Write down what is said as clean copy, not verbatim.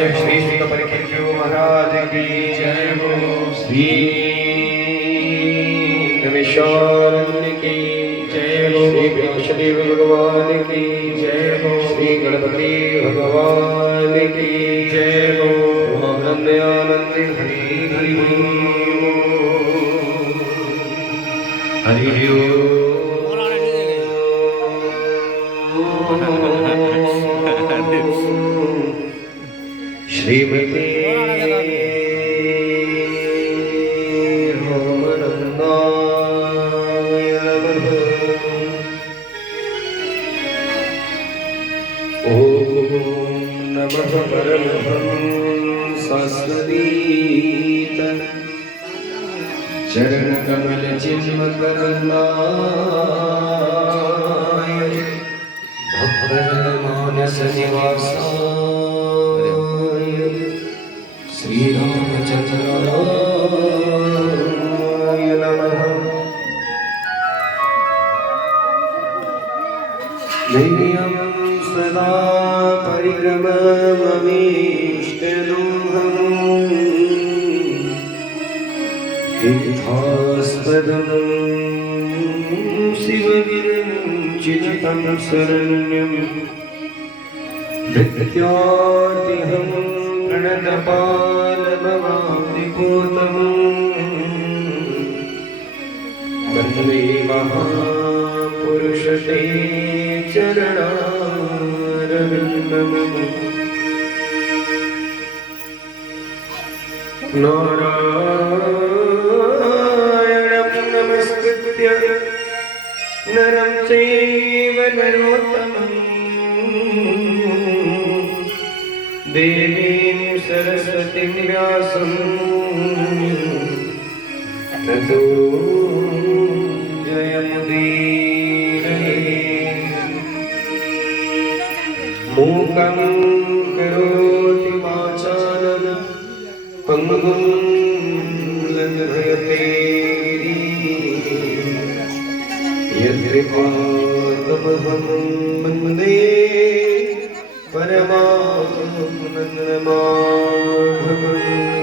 श्री सुत परीक्षित महाराज की जय हो। श्री गणेशानंद की जय हो। श्री वृषदेव भगवान की जय हो। श्री गणपति भगवान की जय हो। ब्रह्मानंद हरि हरि हरि श्रीमती रामानंदाय नमः। ओम नमः परमहंसस्वदीत चरण कमल चिन्मकरणाय भक्तजन मानस निवासाय श्री रामचंद्राय नमः। दैन्यं सदा परिक्रमममीष्टदोहम् तीर्थास्पदं शिवविरञ्चितं शरण्यं नित्यार्तिहं प्रणतपालभवाब्धिपोतम् वन्दे महापुरुषते चरणारविन्दम्। नारायणं नमस्कृत्य नरं चैव नरोत्तमम् देवीं सरस्वतीं व्यासं ततो मूकं करोति वाचालं पङ्गुं लङ्घयते यत्कृपातमहं वन्दे परमानन्दमाधवम्।